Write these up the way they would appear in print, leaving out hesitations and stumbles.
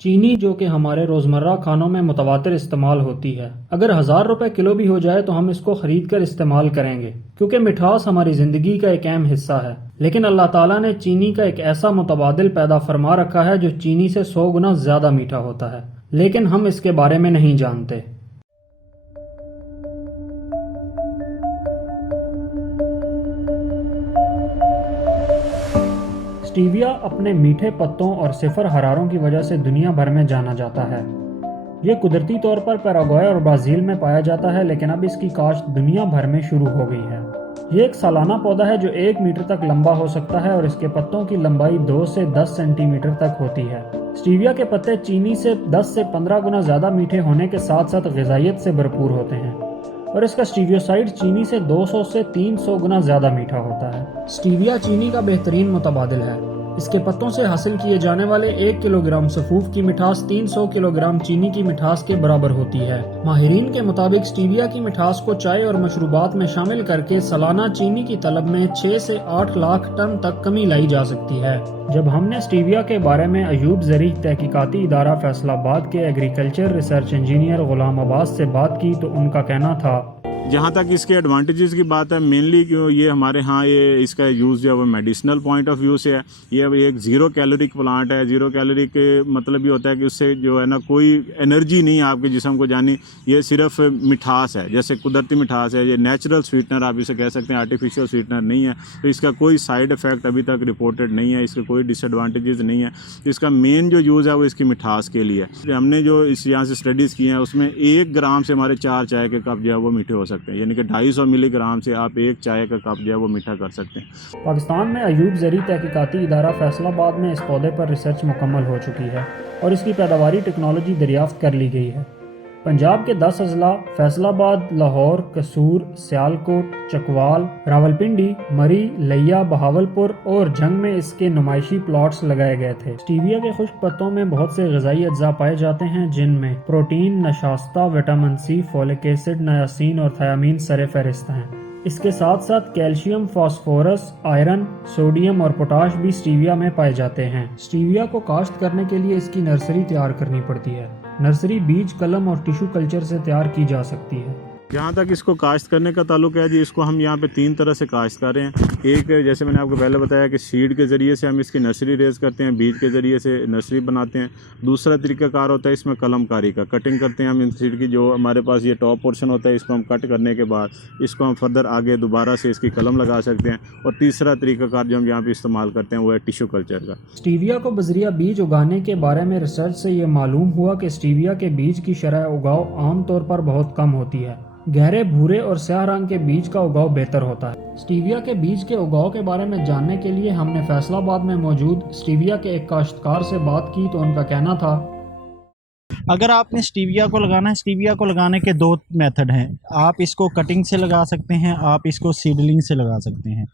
چینی جو کہ ہمارے روزمرہ کھانوں میں متواتر استعمال ہوتی ہے، اگر 1000 روپے کلو بھی ہو جائے تو ہم اس کو خرید کر استعمال کریں گے کیونکہ مٹھاس ہماری زندگی کا ایک اہم حصہ ہے۔ لیکن اللہ تعالیٰ نے چینی کا ایک ایسا متبادل پیدا فرما رکھا ہے جو چینی سے 100 گنا زیادہ میٹھا ہوتا ہے، لیکن ہم اس کے بارے میں نہیں جانتے۔ اسٹیویا اپنے میٹھے پتوں اور صفر حراروں کی وجہ سے دنیا بھر میں جانا جاتا ہے۔ یہ قدرتی طور پر پیراگوئے اور برازیل میں پایا جاتا ہے، لیکن اب اس کی کاشت دنیا بھر میں شروع ہو گئی ہے۔ یہ ایک سالانہ پودا ہے جو 1 میٹر تک لمبا ہو سکتا ہے اور اس کے پتوں کی لمبائی 2 سے 10 سینٹی میٹر تک ہوتی ہے۔ اسٹیویا کے پتے چینی سے 10 سے 15 گنا زیادہ میٹھے ہونے کے ساتھ ساتھ غذائیت سے بھرپور ہوتے ہیں، اور اس کا اسٹیویوسائڈ چینی سے 200 سے 300 گنا زیادہ میٹھا ہوتا ہے۔ اسٹیویا چینی کا بہترین متبادل ہے۔ اس کے پتوں سے حاصل کیے جانے والے 1 کلو گرام سفوف کی مٹھاس 300 کلو گرام چینی کی مٹھاس کے برابر ہوتی ہے۔ ماہرین کے مطابق اسٹیویا کی مٹھاس کو چائے اور مشروبات میں شامل کر کے سالانہ چینی کی طلب میں 6 سے 8 لاکھ ٹن تک کمی لائی جا سکتی ہے۔ جب ہم نے اسٹیویا کے بارے میں ایوب زرعی تحقیقاتی ادارہ فیصل آباد کے agriculture research engineer Ghulam Abbas سے بات کی تو ان کا کہنا تھا، جہاں تک اس کے ایڈوانٹیجز کی بات ہے، مینلی یہ ہمارے ہاں یہ اس کا یوز جو ہے وہ میڈیسنل پوائنٹ آف ویو سے ہے۔ یہ ایک 0 کیلوری پلانٹ ہے۔ 0 کیلوری کے مطلب یہ ہوتا ہے کہ اس سے جو ہے نا کوئی انرجی نہیں ہے آپ کے جسم کو جانی، یہ صرف مٹھاس ہے، جیسے قدرتی مٹھاس ہے، یہ نیچرل سویٹنر آپ اسے کہہ سکتے ہیں، آرٹیفیشیل سویٹنر نہیں ہے۔ تو اس کا کوئی سائیڈ افیکٹ ابھی تک رپورٹڈ نہیں ہے، اس کے کوئی ڈس ایڈوانٹیجز نہیں ہے۔ اس کا مین جو یوز ہے وہ اس کی مٹھاس کے لیے ہے۔ ہم نے جو اس یہاں سے اسٹڈیز کی ہیں اس میں 1 گرام سے ہمارے 4 چائے کے کپ جو ہے وہ میٹھے ہو سکتے ہیں، یعنی کہ 250 ملی گرام سے آپ 1 چائے کا کپ جو ہے وہ میٹھا کر سکتے ہیں۔ پاکستان میں ایوب زرعی تحقیقاتی ادارہ فیصل آباد میں اس پودے پر ریسرچ مکمل ہو چکی ہے اور اس کی پیداواری ٹیکنالوجی دریافت کر لی گئی ہے۔ پنجاب کے 10 اضلاع فیصل آباد، لاہور، قصور، سیالکوٹ، چکوال، راولپنڈی، مری، لیا، بہاولپور اور جنگ میں اس کے نمائشی پلاٹس لگائے گئے تھے۔ اسٹیویا کے خشک پتوں میں بہت سے غذائی اجزاء پائے جاتے ہیں جن میں پروٹین، نشاستہ، vitamin C, folic acid, niacin اور تھیامین سر فہرست ہیں۔ اس کے ساتھ ساتھ کیلشیم، فاسفورس، آئرن، سوڈیم اور پوٹاش بھی اسٹیویا میں پائے جاتے ہیں۔ اسٹیویا کو کاشت کرنے کے لیے اس کی نرسری تیار کرنی پڑتی ہے۔ نرسری بیج، قلم اور ٹیشو کلچر سے تیار کی جا سکتی ہے۔ جہاں تک اس کو کاشت کرنے کا تعلق ہے جی، اس کو ہم یہاں پہ 3 طرح سے کاشت کر رہے ہیں۔ ایک جیسے میں نے آپ کو پہلے بتایا کہ سیڈ کے ذریعے سے ہم اس کی نرسری ریز کرتے ہیں، بیج کے ذریعے سے نرسری بناتے ہیں۔ دوسرا طریقہ کار ہوتا ہے اس میں قلم کاری کا، کٹنگ کرتے ہیں ہم ان سیڈ کی، جو ہمارے پاس یہ ٹاپ پورشن ہوتا ہے اس کو ہم کٹ کرنے کے بعد اس کو ہم فردر آگے دوبارہ سے اس کی قلم لگا سکتے ہیں۔ اور تیسرا طریقہ کار جو ہم یہاں پہ استعمال کرتے ہیں وہ ہے ٹیشو کلچر کا۔ اسٹیویا کو بذریعہ بیج اگانے کے بارے میں ریسرچ سے یہ معلوم ہوا کہ اسٹیویا کے بیج کی شرح اگاؤ عام طور پر بہت کم ہوتی ہے۔ گہرے بھورے اور سیاہ رنگ کے بیج کا اگاؤ بہتر ہوتا ہے۔ اسٹیویا کے بیج کے اگاؤ کے بارے میں جاننے کے لیے ہم نے فیصل آباد میں موجود اسٹیویا کے ایک کاشتکار سے بات کی تو ان کا کہنا تھا، اگر آپ نے اسٹیویا کو لگانا ہے، اسٹیویا کو لگانے کے 2 میتھڈ ہیں۔ آپ اس کو کٹنگ سے لگا سکتے ہیں، آپ اس کو سیڈلنگ سے لگا سکتے ہیں۔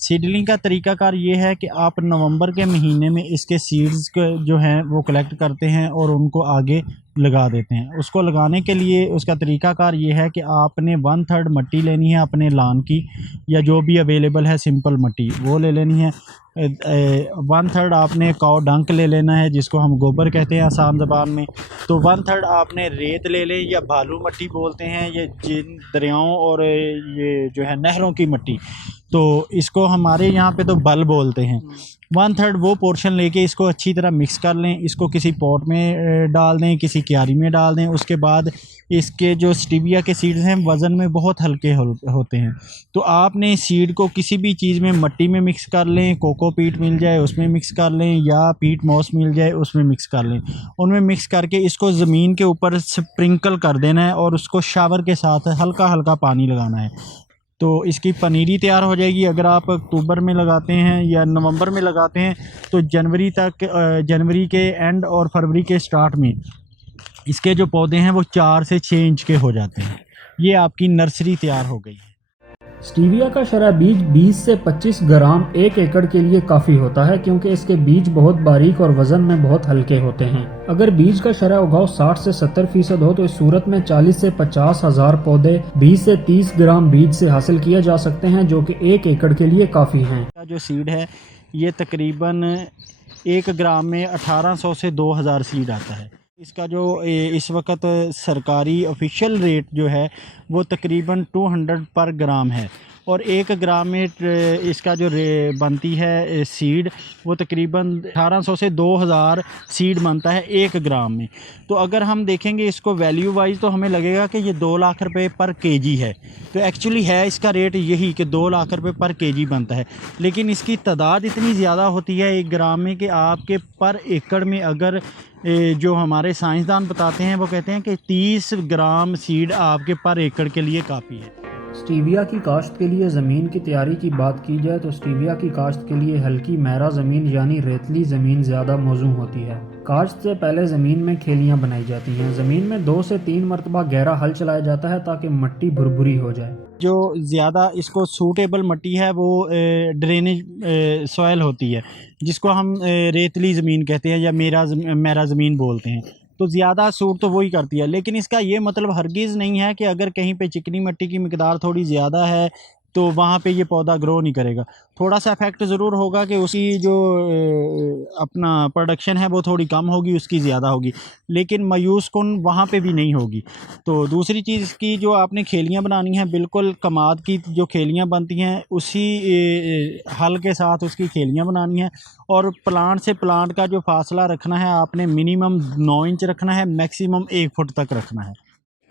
سیڈلنگ کا طریقہ کار یہ ہے کہ آپ نومبر کے مہینے میں اس کے سیڈز جو ہیں وہ کلیکٹ کرتے ہیں اور ان کو آگے لگا دیتے ہیں۔ اس کو لگانے کے لیے اس کا طریقہ کار یہ ہے کہ آپ نے 1/3 مٹی لینی ہے اپنے لان کی، یا جو بھی اویلیبل ہے سمپل مٹی وہ لے لینی ہے۔ 1/3 آپ نے کاؤ ڈنک لے لینا ہے جس کو ہم گوبر کہتے ہیں آسان زبان میں۔ تو 1/3 آپ نے ریت لے لیں یا بالو مٹی بولتے ہیں، یہ جن دریاؤں اور یہ جو ہے نہروں کی مٹی، تو اس کو ہمارے یہاں پہ تو بل بولتے ہیں۔ 1/3 وہ پورشن لے کے اس کو اچھی طرح مکس کر لیں، اس کو کسی پوٹ میں ڈال دیں، کسی کیاری میں ڈال دیں۔ اس کے بعد اس کے جو اسٹیویا کے سیڈز ہیں وزن میں بہت ہلکے ہوتے ہیں، تو آپ نے سیڈ کو کسی بھی چیز میں مٹی میں مکس کر لیں، کوکو پیٹ مل جائے اس میں مکس کر لیں، یا پیٹ موس مل جائے اس میں مکس کر لیں۔ ان میں مکس کر کے اس کو زمین کے اوپر سپرنکل کر دینا ہے اور اس کو شاور کے ساتھ ہلکا ہلکا پانی لگانا ہے، تو اس کی پنیری تیار ہو جائے گی۔ اگر آپ اکتوبر میں لگاتے ہیں یا نومبر میں لگاتے ہیں تو جنوری کے اینڈ اور فروری کے سٹارٹ میں اس کے جو پودے ہیں وہ 4 سے 6 انچ کے ہو جاتے ہیں۔ یہ آپ کی نرسری تیار ہو گئی ہے۔ اسٹیویا کا شرح بیج 20 سے 25 گرام 1 ایکڑ کے لیے کافی ہوتا ہے کیونکہ اس کے بیج بہت باریک اور وزن میں بہت ہلکے ہوتے ہیں۔ اگر بیج کا شرح اگاؤ 60 سے 70% ہو تو اس صورت میں 40 سے 50 ہزار پودے 20 سے 30 گرام بیج سے حاصل کیے جا سکتے ہیں، جو کہ 1 ایکڑ کے لیے کافی ہیں۔ جو سیڈ ہے یہ تقریباً 1 ग्राम में 1800 से 2000 सीड आता है। इसका जो इस वक्त सरकारी ऑफिशियल रेट जो है वो तकरीबन 200 पर ग्राम है, और 1 ग्राम में इसका जो बनती है सीड वो तकरीबन 1800 से 2000 सीड बनता है 1 ग्राम में। तो अगर हम देखेंगे इसको वैल्यू वाइज तो हमें लगेगा कि ये 2 लाख रुपए पर केजी है। तो एक्चुअली है इसका रेट यही कि 2 लाख रुपए पर केजी बनता है, लेकिन इसकी तादाद इतनी ज़्यादा होती है 1 ग्राम में कि आपके पर एकड़ में अगर जो हमारे साइंसदान बताते हैं वो कहते हैं कि 30 ग्राम सीड आपके पर एकड़ के लिए काफ़ी है। स्टीविया की काश्त के लिए ज़मीन की तैयारी की बात की जाए तो स्टीविया की काश्त के लिए हल्की मैरा ज़मीन यानी रेतली ज़मीन ज़्यादा मौजूद होती है। काश्त से पहले ज़मीन में खेलियाँ बनाई जाती हैं। ज़मीन में 2 से 3 मरतबा गहरा हल चलाया जाता है ताकि मिट्टी भुरभुरी हो जाए। जो ज़्यादा इसको सूटेबल मिट्टी है वो ड्रेनेज सॉइल होती है, जिसको हम रेतली ज़मीन कहते हैं या मैरा ज़मीन बोलते हैं। तो ज़्यादा सूट तो वही करती है, लेकिन इसका ये मतलब हरगिज़ नहीं है कि अगर कहीं पे चिकनी मिट्टी की मिकदार थोड़ी ज़्यादा है तो वहाँ पे ये पौधा ग्रो नहीं करेगा। थोड़ा सा इफेक्ट ज़रूर होगा कि उसकी जो अपना प्रोडक्शन है वो थोड़ी कम होगी, उसकी ज़्यादा होगी, लेकिन मायूस कुन वहाँ पे भी नहीं होगी। तो दूसरी चीज़ की जो आपने खेलियाँ बनानी हैं, बिल्कुल कमाद की जो खेलियाँ बनती हैं उसी हल के साथ उसकी खेलियाँ बनानी है, और प्लांट से प्लांट का जो फासला रखना है आपने मिनिमम 9 इंच रखना है, मैक्सिमम 1 फुट तक रखना है।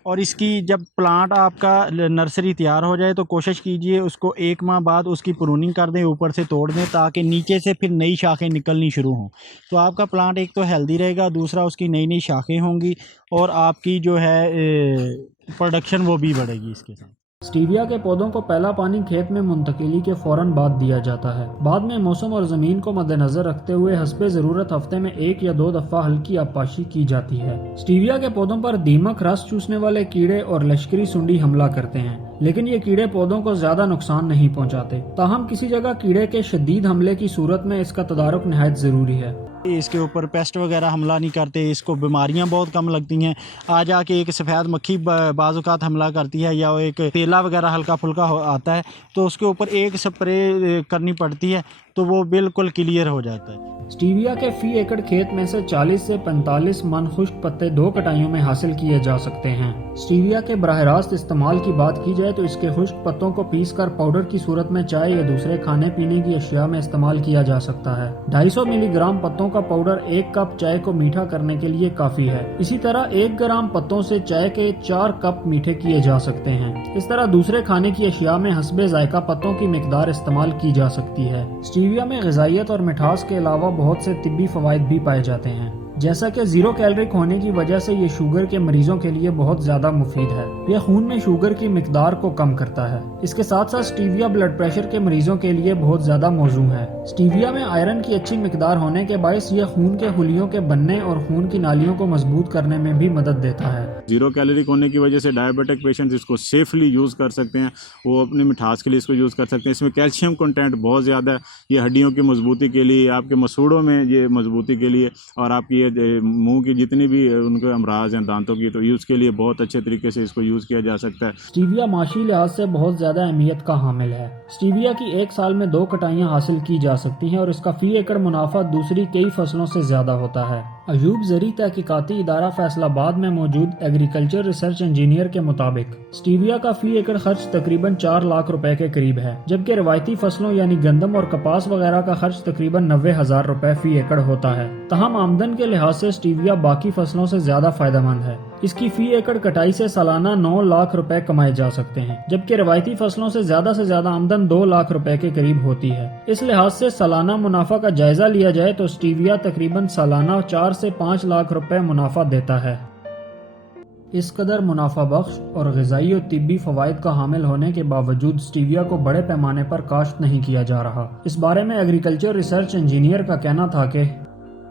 और इसकी जब प्लांट आपका नर्सरी तैयार हो जाए तो कोशिश कीजिए उसको 1 माह बाद उसकी प्रूनिंग कर दें, ऊपर से तोड़ दें, ताकि नीचे से फिर नई शाखें निकलनी शुरू हों। तो आपका प्लांट एक तो हेल्दी रहेगा, दूसरा उसकी नई नई शाखें होंगी, और आपकी जो है प्रोडक्शन वो भी बढ़ेगी इसके साथ। स्टीविया के पौधों को पहला पानी खेत में मुंतकिली के फौरन बाद दिया जाता है। बाद में मौसम और ज़मीन को मद्देनजर रखते हुए हस्बे ज़रूरत हफ्ते में 1 या 2 दफ़ा हल्की आबपाशी की जाती है। स्टीविया के पौधों पर दीमक, रस चूसने वाले कीड़े और लश्करी सुंडी हमला करते हैं, लेकिन ये कीड़े पौधों को ज़्यादा नुकसान नहीं पहुँचाते। ताहम किसी जगह कीड़े के शदीद हमले की सूरत में इसका तदारुक निहायत ज़रूरी है। इसके ऊपर पेस्ट वगैरह हमला नहीं करते, इसको बीमारियां बहुत कम लगती हैं। आ जाके एक सफ़ेद मक्खी बाज़-औक़ात हमला करती है, या एक तेला वगैरह हल्का फुल्का आता है तो उसके ऊपर एक स्प्रे करनी पड़ती है तो वो बिल्कुल क्लियर हो जाता है। स्टीविया के फी एकड़ खेत में से 40 से 45 मन खुश्क पत्ते 2 कटाइयों में हासिल किए जा सकते हैं। स्टीविया के बराह रास्त इस्तेमाल की बात की जाए तो इसके खुश्क पत्तों को पीस कर पाउडर की सूरत में चाय या दूसरे खाने पीने की अशिया में इस्तेमाल किया जा सकता है। 250 मिलीग्राम पत्तों का पाउडर 1 कप चाय को मीठा करने के लिए काफी है। इसी तरह 1 ग्राम पत्तों से चाय के 4 कप मीठे किए जा सकते हैं। इस तरह दूसरे खाने की अशिया में हस्बे जायका पत्तों की मिकदार इस्तेमाल की जा सकती है। स्टीविया में ग़िज़ाइयत और मिठास के अलावा बहुत से तिब्बी फ़वाइद भी पाए जाते हैं, जैसा कि 0 कैलोरिक होने की वजह से ये शुगर के मरीजों के लिए बहुत ज्यादा मुफीद है। यह खून में शुगर की मिकदार को कम करता है। इसके साथ साथ स्टीविया ब्लड प्रेशर के मरीजों के लिए बहुत ज्यादा मौजू है। स्टीविया में आयरन की अच्छी मिकदार होने के बायस यह खून के हुलियों के बनने और खून की नालियों को मजबूत करने में भी मदद देता है। 0 कैलोरिक होने की वजह से डायबिटिक पेशेंट्स इसको सेफली यूज़ कर सकते हैं, वो अपनी मिठास के लिए इसको यूज़ कर सकते हैं। इसमें कैल्शियम कंटेंट बहुत ज़्यादा है, ये हड्डियों की मजबूती के लिए, आपके मसूड़ों में ये मजबूती के लिए, और आपकी ये मुंह की जितनी भी उनके अमराज हैं दांतों की, तो यूज़ के लिए बहुत अच्छे तरीके से इसको यूज़ किया जा सकता है। स्टीविया माशी लिहाज से बहुत ज़्यादा अहमियत का हामिल है। स्टीविया की 1 साल में 2 कटाइयाँ हासिल की जा सकती हैं और इसका फी एकड़ मुनाफा दूसरी कई फसलों से ज़्यादा होता है। अयूब ज़री तहकीकाती इदारा फैसलाबाद में मौजूद एग्रीकल्चर रिसर्च इंजीनियर के मुताबिक स्टीविया का फी एकड़ खर्च तकरीबन 4 लाख रुपए के करीब है, जबकि रवायती फसलों यानी गंदम और कपास वगैरह का खर्च तकरीबन 90,000 रुपए फी एकड़ होता है। तहम आमदन के लिहाज से स्टीविया बाकी फसलों से ज्यादा फायदेमंद है। इसकी फी एकड़ कटाई से सालाना 9 लाख रुपए कमाए जा सकते हैं, जबकि रवायती फसलों से ज्यादा आमदन 2 लाख रुपए के करीब होती है। इस लिहाज से सालाना मुनाफा का जायजा लिया जाए तो स्टीविया तकरीबन सालाना 4 से 5 लाख रुपए मुनाफा देता है। इस कदर मुनाफा बख्श और ग़िज़ाई और तिब्बी फ़वाइद का हामिल होने के बावजूद स्टीविया को बड़े पैमाने पर काश्त नहीं किया जा रहा। इस बारे में एग्रीकल्चर रिसर्च इंजीनियर का कहना था कि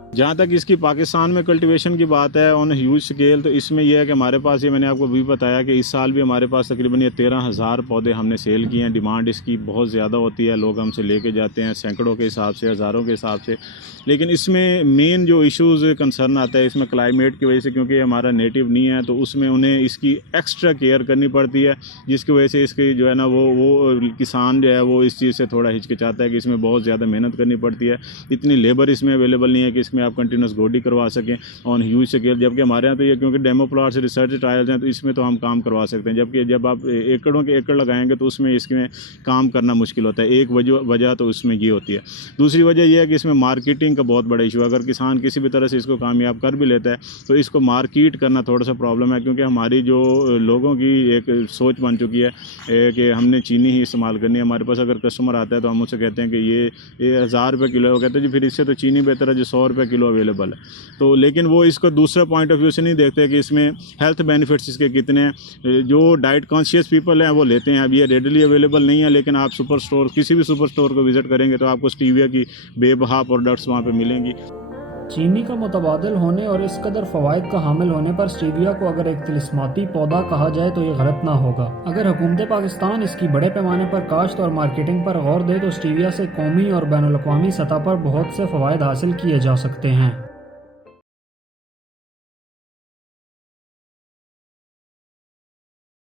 जहाँ तक इसकी पाकिस्तान में कल्टीवेशन की बात है ऑन ह्यूज स्केल, तो इसमें यह है कि हमारे पास, ये मैंने आपको भी बताया कि इस साल भी हमारे पास तकरीबन ये 13,000 पौधे हमने सेल किए हैं। डिमांड इसकी बहुत ज़्यादा होती है, लोग हमसे लेके जाते हैं सैकड़ों के हिसाब से, हज़ारों के हिसाब से। लेकिन इसमें मेन जो इश्यूज़ कंसर्न आता है इसमें क्लाइमेट की वजह से, क्योंकि हमारा नेटिव नहीं है तो उसमें उन्हें इसकी एक्स्ट्रा केयर करनी पड़ती है, जिसकी वजह से इसकी जो है ना वो किसान जो है वो इस चीज़ से थोड़ा हिचकिचाता है कि इसमें बहुत ज़्यादा मेहनत करनी पड़ती है। इतनी लेबर इसमें अवेलेबल नहीं है कि इसमें आप कंटिन्यूस गोडी करवा सकें ऑन ह्यूज स्केल। जबकि हमारे यहाँ तो ये क्योंकि डेमो प्लॉट से रिसर्च ट्रायल्स हैं तो इसमें तो हम काम करवा सकते हैं, जबकि जब आप एकड़ों के एकड़ लगाएंगे तो उसमें इसमें काम करना मुश्किल होता है। एक वजह तो उसमें ये होती है। दूसरी वजह यह है कि इसमें मार्केटिंग का बहुत बड़ा इशू है। अगर किसान किसी भी तरह से इसको कामयाब कर भी लेता है तो इसको मार्केट करना थोड़ा सा प्रॉब्लम है, क्योंकि हमारी जो लोगों की एक सोच बन चुकी है कि हमने चीनी ही इस्तेमाल करनी है। हमारे पास अगर कस्टमर आता है तो हम उससे कहते हैं कि ये 1,000 रुपये किलो है, वो कहते हैं जी फिर इससे तो चीनी बेहतर है जो 100 रुपये किलो अवेलेबल है। तो लेकिन वो इसको दूसरा पॉइंट ऑफ व्यू से नहीं देखते कि इसमें हेल्थ बेनिफिट्स इसके कितने हैं। जो डाइट कॉन्शियस पीपल हैं वो लेते हैं। अब ये रेडली अवेलेबल नहीं है, लेकिन आप सुपर स्टोर, किसी भी सुपर स्टोर को विज़िट करेंगे तो आपको स्टीविया की बेबहा प्रोडक्ट्स वहाँ पे मिलेंगी। चीनी का मुतबादिल होने और इस कदर फ़वाइद का हामिल होने पर स्टीविया को अगर एक तिलिस्माती पौधा कहा जाए तो ये गलत ना होगा। अगर हुकूमत पाकिस्तान इसकी बड़े पैमाने पर काश्त और मार्केटिंग पर गौर दे तो स्टीविया से कौमी और बैनुल अक़वामी सतह पर बहुत से फ़वाइद हासिल किए जा सकते हैं।